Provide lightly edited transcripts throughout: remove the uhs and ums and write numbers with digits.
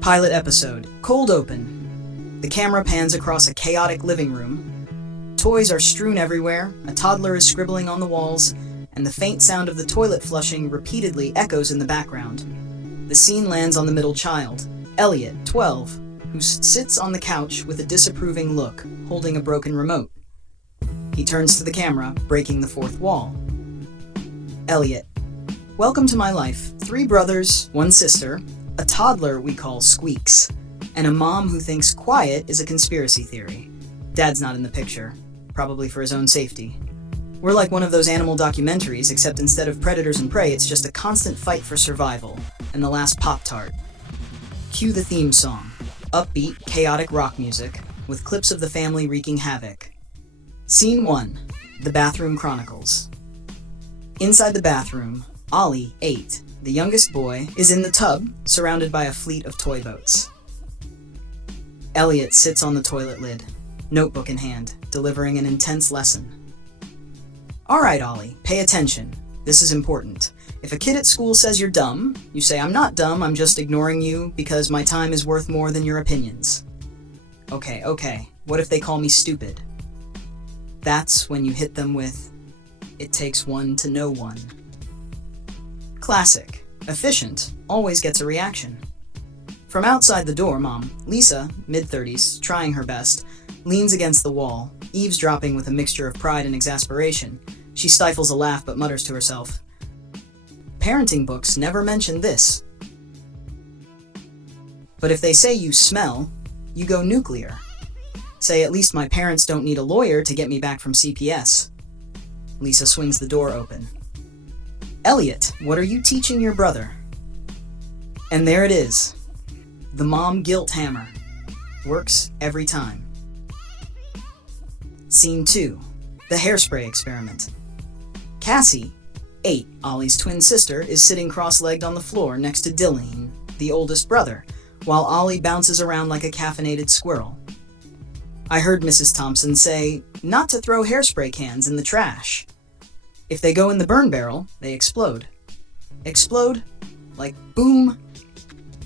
Pilot episode, Cold Open. The camera pans across a chaotic living room. Toys are strewn everywhere, a toddler is scribbling on the walls, and the faint sound of the toilet flushing repeatedly echoes in the background. The scene lands on the middle child, Elliot, 12, who sits on the couch with a disapproving look, holding a broken remote. He turns to the camera, breaking the fourth wall. Elliot: welcome to my life. 3 brothers, 1 sister, a toddler we call Squeaks, and a mom who thinks quiet is a conspiracy theory. Dad's not in the picture, probably for his own safety. We're like one of those animal documentaries, except instead of predators and prey, it's just a constant fight for survival, and the last Pop-Tart. Cue the theme song. Upbeat, chaotic rock music, with clips of the family wreaking havoc. Scene 1. The Bathroom Chronicles. Inside the bathroom, Ollie, 8, the youngest boy, is in the tub, surrounded by a fleet of toy boats. Elliot sits on the toilet lid, notebook in hand, delivering an intense lesson. All right, Ollie, pay attention. This is important. If a kid at school says you're dumb, you say, I'm not dumb, I'm just ignoring you because my time is worth more than your opinions. Okay, what if they call me stupid? That's when you hit them with, it takes one to know one. Classic. Efficient. Always gets a reaction. From outside the door, Mom, Lisa, mid-30s, trying her best, leans against the wall, eavesdropping with a mixture of pride and exasperation. She stifles a laugh but mutters to herself, parenting books never mention this. But if they say you smell, you go nuclear. Say, at least my parents don't need a lawyer to get me back from CPS. Lisa swings the door open. Elliot, what are you teaching your brother? And there it is. The mom guilt hammer. Works every time. Scene 2. The hairspray experiment. Cassie, 8, Ollie's twin sister, is sitting cross-legged on the floor next to Dylan, the oldest brother, while Ollie bounces around like a caffeinated squirrel. I heard Mrs. Thompson say not to throw hairspray cans in the trash. If they go in the burn barrel, they explode. Explode? Like boom?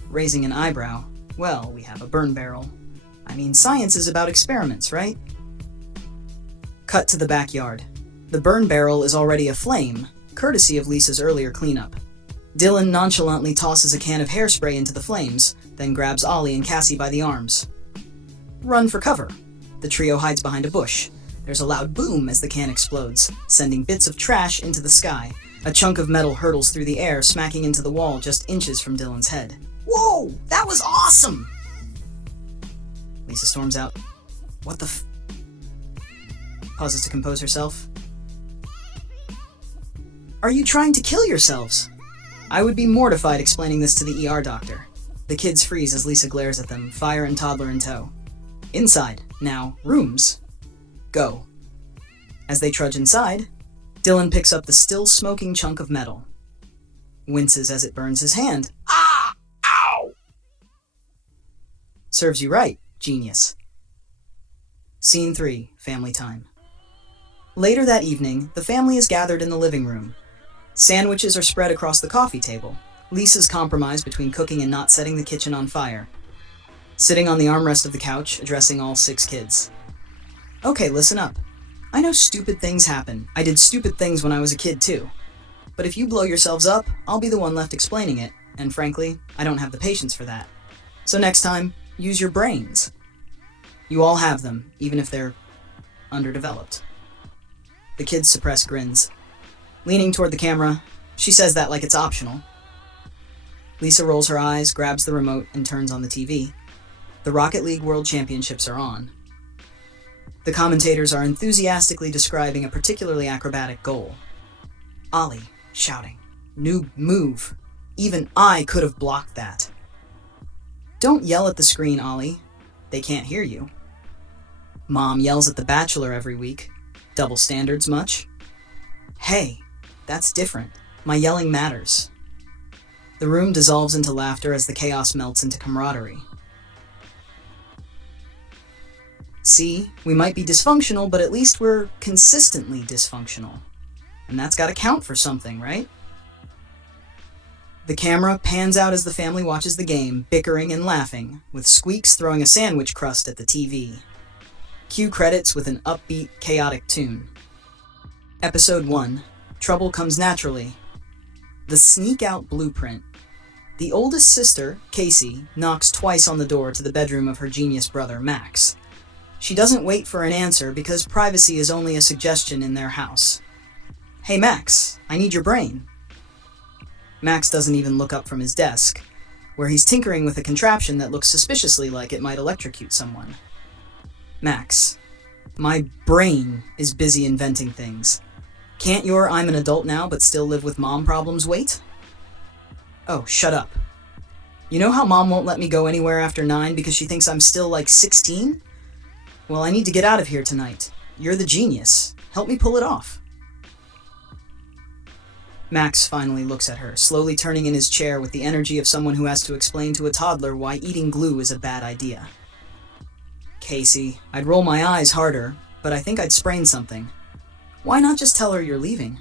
Raising an eyebrow. Well, we have a burn barrel. I mean, science is about experiments, right? Cut to the backyard. The burn barrel is already aflame, courtesy of Lisa's earlier cleanup. Dylan nonchalantly tosses a can of hairspray into the flames, then grabs Ollie and Cassie by the arms. Run for cover. The trio hides behind a bush. There's a loud boom as the can explodes, sending bits of trash into the sky. A chunk of metal hurtles through the air, smacking into the wall just inches from Dylan's head. Whoa! That was awesome! Lisa storms out. What the f... Pauses to compose herself. Are you trying to kill yourselves? I would be mortified explaining this to the ER doctor. The kids freeze as Lisa glares at them, fire and toddler in tow. Inside, now, rooms. Go. As they trudge inside, Dylan picks up the still smoking chunk of metal. Winces as it burns his hand. Ah! Ow! Serves you right, genius. Scene 3, family time. Later that evening, the family is gathered in the living room. Sandwiches are spread across the coffee table. Lisa's compromise between cooking and not setting the kitchen on fire. Sitting on the armrest of the couch, addressing all 6 kids. Okay, listen up. I know stupid things happen. I did stupid things when I was a kid too. But if you blow yourselves up, I'll be the one left explaining it, and frankly, I don't have the patience for that. So next time, use your brains. You all have them, even if they're underdeveloped. The kids suppress grins. Leaning toward the camera, she says that like it's optional. Lisa rolls her eyes, grabs the remote, and turns on the TV. The Rocket League World Championships are on. The commentators are enthusiastically describing a particularly acrobatic goal. Ollie, shouting, "Noob move. Even I could have blocked that." Don't yell at the screen, Ollie. They can't hear you. Mom yells at The Bachelor every week. Double standards much? Hey, that's different. My yelling matters. The room dissolves into laughter as the chaos melts into camaraderie. See, we might be dysfunctional, but at least we're consistently dysfunctional. And that's gotta count for something, right? The camera pans out as the family watches the game, bickering and laughing, with Squeaks throwing a sandwich crust at the TV. Cue credits with an upbeat, chaotic tune. Episode 1. Trouble Comes Naturally. The Sneak Out Blueprint. The oldest sister, Casey, knocks twice on the door to the bedroom of her genius brother, Max. She doesn't wait for an answer because privacy is only a suggestion in their house. "Hey Max, I need your brain." Max doesn't even look up from his desk, where he's tinkering with a contraption that looks suspiciously like it might electrocute someone. "Max, my brain is busy inventing things. Can't your I'm an adult now but still live with mom problems wait?" "Oh, shut up. You know how mom won't let me go anywhere after 9 because she thinks I'm still like 16? Well, I need to get out of here tonight. You're the genius. Help me pull it off." Max finally looks at her, slowly turning in his chair with the energy of someone who has to explain to a toddler why eating glue is a bad idea. "Casey, I'd roll my eyes harder, but I think I'd sprain something. Why not just tell her you're leaving?"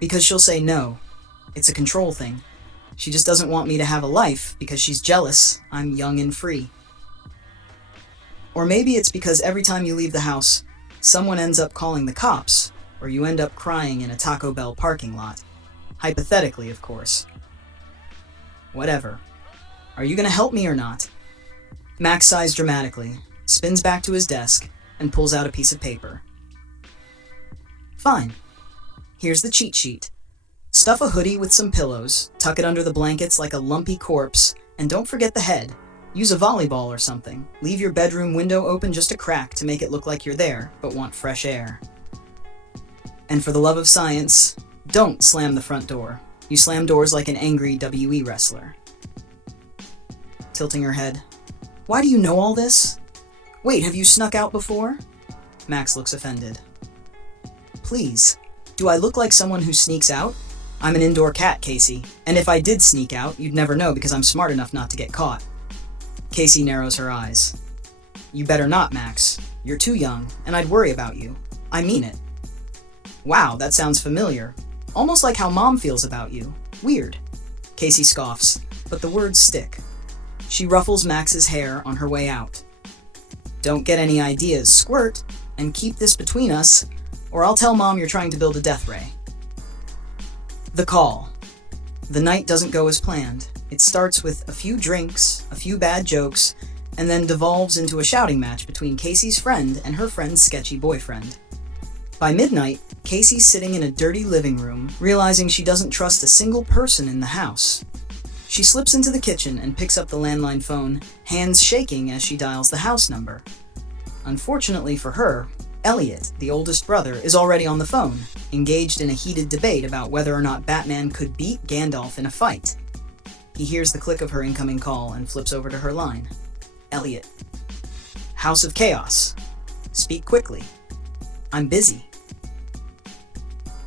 "Because she'll say no. It's a control thing. She just doesn't want me to have a life because she's jealous I'm young and free. Or maybe it's because every time you leave the house, someone ends up calling the cops, or you end up crying in a Taco Bell parking lot. Hypothetically, of course. Whatever. Are you gonna help me or not?" Max sighs dramatically, spins back to his desk, and pulls out a piece of paper. "Fine. Here's the cheat sheet. Stuff a hoodie with some pillows, tuck it under the blankets like a lumpy corpse, and don't forget the head. Use a volleyball or something. Leave your bedroom window open just a crack to make it look like you're there, but want fresh air. And for the love of science, don't slam the front door. You slam doors like an angry WE wrestler." Tilting her head. "Why do you know all this? Wait, have you snuck out before?" Max looks offended. "Please, do I look like someone who sneaks out? I'm an indoor cat, Casey, and if I did sneak out, you'd never know because I'm smart enough not to get caught." Casey narrows her eyes. "You better not, Max. You're too young, and I'd worry about you. I mean it." "Wow, that sounds familiar. Almost like how mom feels about you. Weird." Casey scoffs, but the words stick. She ruffles Max's hair on her way out. "Don't get any ideas, squirt, and keep this between us, or I'll tell mom you're trying to build a death ray." The call. The night doesn't go as planned. It starts with a few drinks, a few bad jokes, and then devolves into a shouting match between Casey's friend and her friend's sketchy boyfriend. By midnight, Casey's sitting in a dirty living room, realizing she doesn't trust a single person in the house. She slips into the kitchen and picks up the landline phone, hands shaking as she dials the house number. Unfortunately for her, Elliot, the oldest brother, is already on the phone, engaged in a heated debate about whether or not Batman could beat Gandalf in a fight. He hears the click of her incoming call and flips over to her line. "Elliot. House of Chaos. Speak quickly. I'm busy."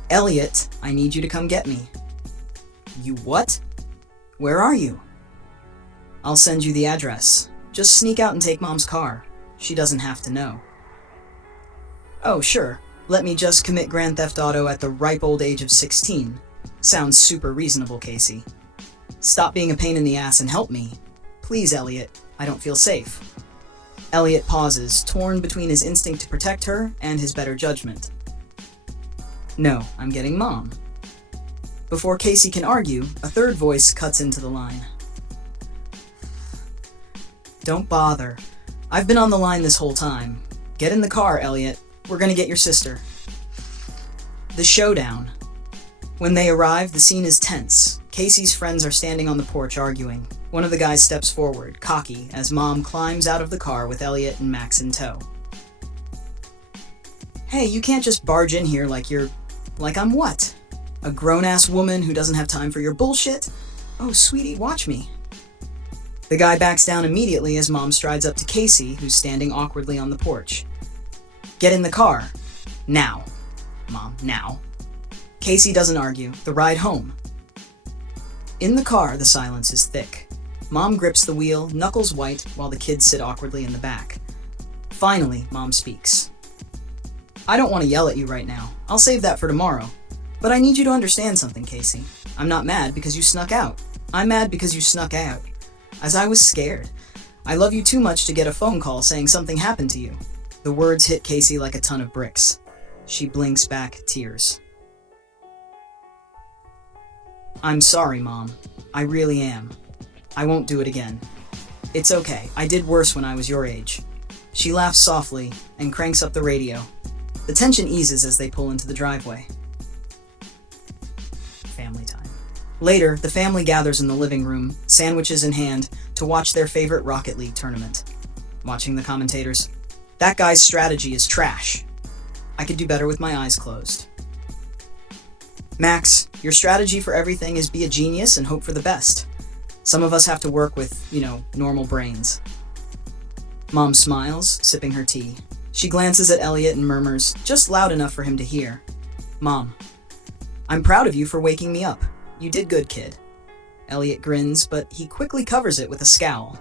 "Elliot, I need you to come get me." "You what? Where are you?" "I'll send you the address. Just sneak out and take mom's car. She doesn't have to know." "Oh, sure. Let me just commit Grand Theft Auto at the ripe old age of 16. Sounds super reasonable, Casey. Stop being a pain in the ass and help me. Please, Elliot. I don't feel safe." Elliot pauses, torn between his instinct to protect her and his better judgment. "No, I'm getting mom." Before Casey can argue, a third voice cuts into the line. "Don't bother. I've been on the line this whole time. Get in the car, Elliot. We're gonna get your sister." The showdown. When they arrive, the scene is tense. Casey's friends are standing on the porch arguing. One of the guys steps forward, cocky, as mom climbs out of the car with Elliot and Max in tow. "Hey, you can't just barge in here like you're... like I'm what? A grown-ass woman who doesn't have time for your bullshit? Oh, sweetie, watch me." The guy backs down immediately as mom strides up to Casey, who's standing awkwardly on the porch. "Get in the car. Now. Mom, now." Casey doesn't argue. The ride home. In the car, the silence is thick. Mom grips the wheel, knuckles white, while the kids sit awkwardly in the back. Finally, Mom speaks. "I don't want to yell at you right now. I'll save that for tomorrow. But I need you to understand something, Casey. I'm not mad because you snuck out. I'm mad because you snuck out. As I was scared. I love you too much to get a phone call saying something happened to you. The words hit Casey like a ton of bricks. She blinks back tears. I'm sorry, Mom. I really am. I won't do it again. It's okay. I did worse when I was your age. She laughs softly and cranks up the radio. The tension eases as they pull into the driveway. Family time. Later, the family gathers in the living room, sandwiches in hand, to watch their favorite Rocket League tournament. Watching the commentators. That guy's strategy is trash. I could do better with my eyes closed. Max, your strategy for everything is be a genius and hope for the best. Some of us have to work with, normal brains. Mom smiles, sipping her tea. She glances at Elliot and murmurs, just loud enough for him to hear. Mom, I'm proud of you for waking me up. You did good, kid. Elliot grins, but he quickly covers it with a scowl.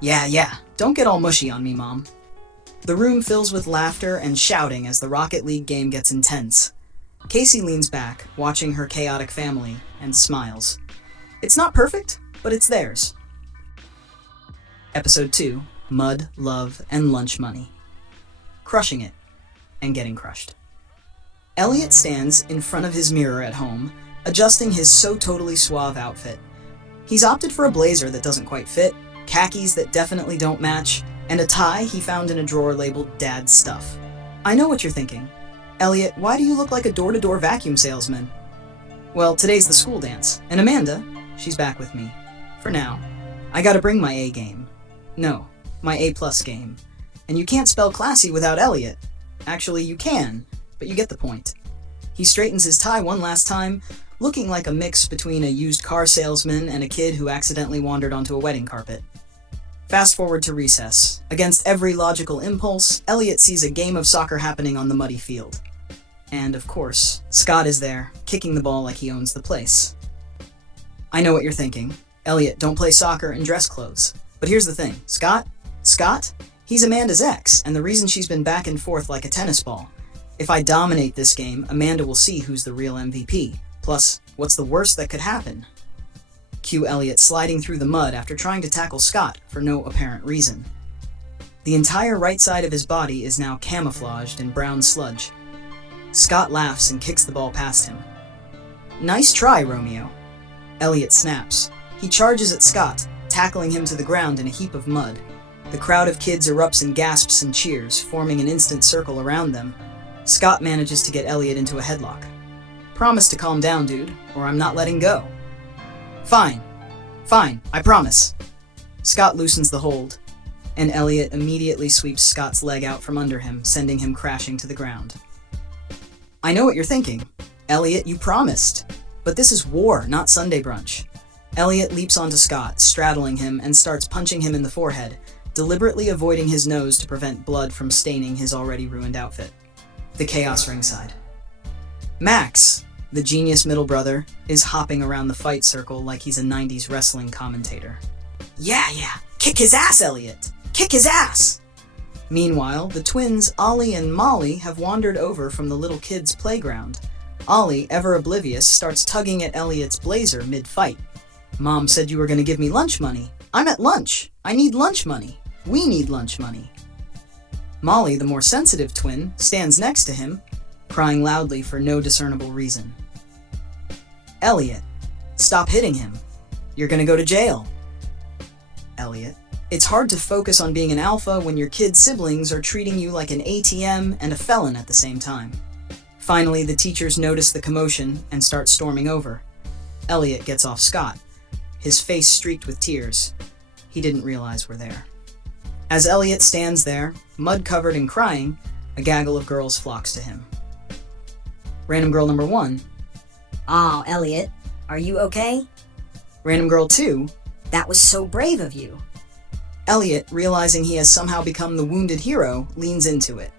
Yeah, don't get all mushy on me, Mom. The room fills with laughter and shouting as the Rocket League game gets intense. Casey leans back, watching her chaotic family, and smiles. It's not perfect, but it's theirs. Episode 2, Mud, Love, and Lunch Money. Crushing it, and getting crushed. Elliot stands in front of his mirror at home, adjusting his so-totally suave outfit. He's opted for a blazer that doesn't quite fit, khakis that definitely don't match, and a tie he found in a drawer labeled Dad's Stuff. I know what you're thinking. Elliot, why do you look like a door-to-door vacuum salesman? Well, today's the school dance, and Amanda, she's back with me. For now. I gotta bring my A game. No, my A+ game. And you can't spell classy without Elliot. Actually, you can, but you get the point. He straightens his tie one last time, looking like a mix between a used car salesman and a kid who accidentally wandered onto a wedding carpet. Fast forward to recess. Against every logical impulse, Elliot sees a game of soccer happening on the muddy field. And, of course, Scott is there, kicking the ball like he owns the place. I know what you're thinking. Elliot, don't play soccer in dress clothes. But here's the thing. Scott, he's Amanda's ex, and the reason she's been back and forth like a tennis ball. If I dominate this game, Amanda will see who's the real MVP. Plus, what's the worst that could happen? Cue Elliot sliding through the mud after trying to tackle Scott for no apparent reason. The entire right side of his body is now camouflaged in brown sludge. Scott laughs and kicks the ball past him. Nice try, Romeo. Elliot snaps. He charges at Scott, tackling him to the ground in a heap of mud. The crowd of kids erupts in gasps and cheers, forming an instant circle around them. Scott manages to get Elliot into a headlock. Promise to calm down, dude, or I'm not letting go. Fine, I promise. Scott loosens the hold, and Elliot immediately sweeps Scott's leg out from under him, sending him crashing to the ground. I know what you're thinking. Elliot, you promised. But this is war, not Sunday brunch. Elliot leaps onto Scott, straddling him, and starts punching him in the forehead, deliberately avoiding his nose to prevent blood from staining his already ruined outfit. The chaos ringside. Max, the genius middle brother, is hopping around the fight circle like he's a 90s wrestling commentator. Yeah, kick his ass, Elliot! Kick his ass! Meanwhile, the twins Ollie and Molly have wandered over from the little kids' playground. Ollie, ever oblivious, starts tugging at Elliot's blazer mid-fight. Mom said you were going to give me lunch money. I'm at lunch. I need lunch money. We need lunch money. Molly, the more sensitive twin, stands next to him, crying loudly for no discernible reason. Elliot, stop hitting him. You're going to go to jail. Elliot, it's hard to focus on being an alpha when your kid siblings are treating you like an ATM and a felon at the same time. Finally, the teachers notice the commotion and start storming over. Elliot gets off Scott, his face streaked with tears. He didn't realize we're there. As Elliot stands there, mud-covered and crying, a gaggle of girls flocks to him. Random girl number 1. Oh, Elliot, are you okay? Random girl 2. That was so brave of you. Elliot, realizing he has somehow become the wounded hero, leans into it.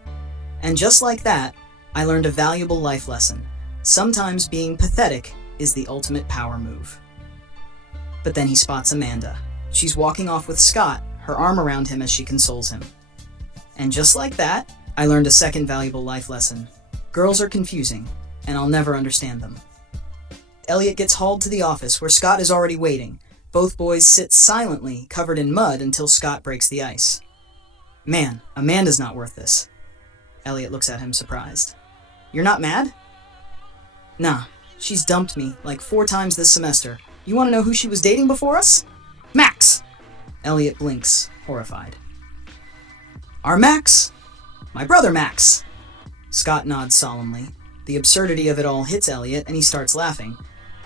And just like that, I learned a valuable life lesson. Sometimes being pathetic is the ultimate power move. But then he spots Amanda. She's walking off with Scott, her arm around him as she consoles him. And just like that, I learned a second valuable life lesson. Girls are confusing. and I'll never understand them. Elliot gets hauled to the office where Scott is already waiting. Both boys sit silently, covered in mud, until Scott breaks the ice. Man, Amanda's not worth this. Elliot looks at him surprised. You're not mad? Nah, she's dumped me like 4 times this semester. You want to know who she was dating before us? Max! Elliot blinks, horrified. Our Max? My brother Max! Scott nods solemnly. The absurdity of it all hits Elliot, and he starts laughing.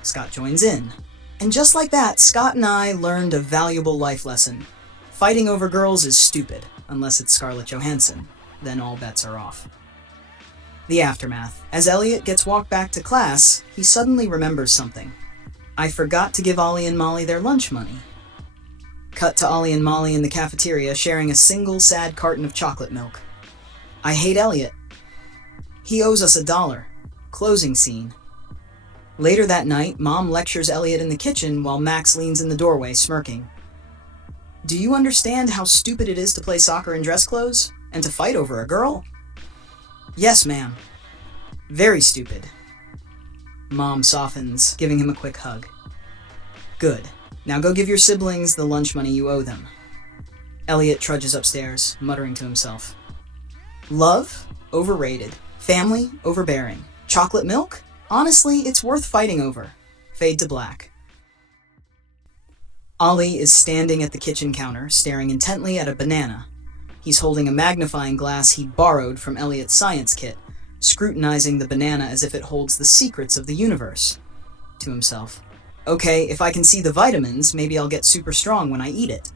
Scott joins in. And just like that, Scott and I learned a valuable life lesson. Fighting over girls is stupid, unless it's Scarlett Johansson. Then all bets are off. The aftermath. As Elliot gets walked back to class, he suddenly remembers something. I forgot to give Ollie and Molly their lunch money. Cut to Ollie and Molly in the cafeteria sharing a single sad carton of chocolate milk. I hate Elliot. He owes us $1. Closing scene. Later that night, Mom lectures Elliot in the kitchen while Max leans in the doorway smirking. Do you understand how stupid it is to play soccer in dress clothes? And to fight over a girl? Yes, ma'am. Very stupid. Mom softens, giving him a quick hug. Good. Now go give your siblings the lunch money you owe them. Elliot trudges upstairs, muttering to himself. Love? Overrated. Family? Overbearing. Chocolate milk? Honestly, it's worth fighting over. Fade to black. Ollie is standing at the kitchen counter, staring intently at a banana. He's holding a magnifying glass he borrowed from Elliot's science kit, scrutinizing the banana as if it holds the secrets of the universe. To himself. Okay, if I can see the vitamins, maybe I'll get super strong when I eat it.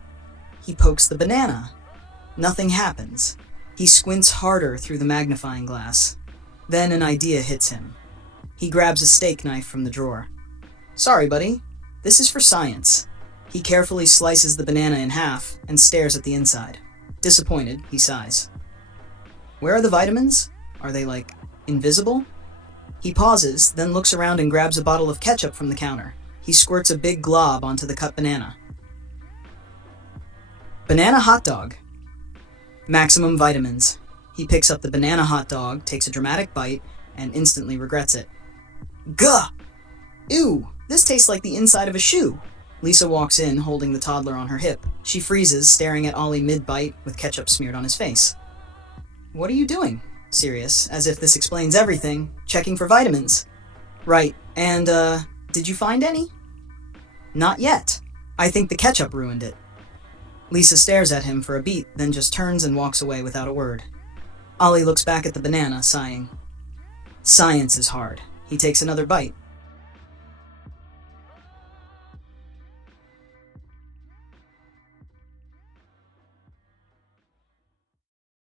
He pokes the banana. Nothing happens. He squints harder through the magnifying glass. Then an idea hits him. He grabs a steak knife from the drawer. Sorry, buddy. This is for science. He carefully slices the banana in half and stares at the inside. Disappointed, he sighs. Where are the vitamins? Are they, invisible? He pauses, then looks around and grabs a bottle of ketchup from the counter. He squirts a big glob onto the cut banana. Banana hot dog. Maximum vitamins. He picks up the banana hot dog, takes a dramatic bite, and instantly regrets it. Gah! Ew, this tastes like the inside of a shoe. Lisa walks in, holding the toddler on her hip. She freezes, staring at Ollie mid-bite, with ketchup smeared on his face. What are you doing? Serious, as if this explains everything. Checking for vitamins. Right, and, did you find any? Not yet. I think the ketchup ruined it. Lisa stares at him for a beat, then just turns and walks away without a word. Ollie looks back at the banana, sighing. Science is hard. He takes another bite.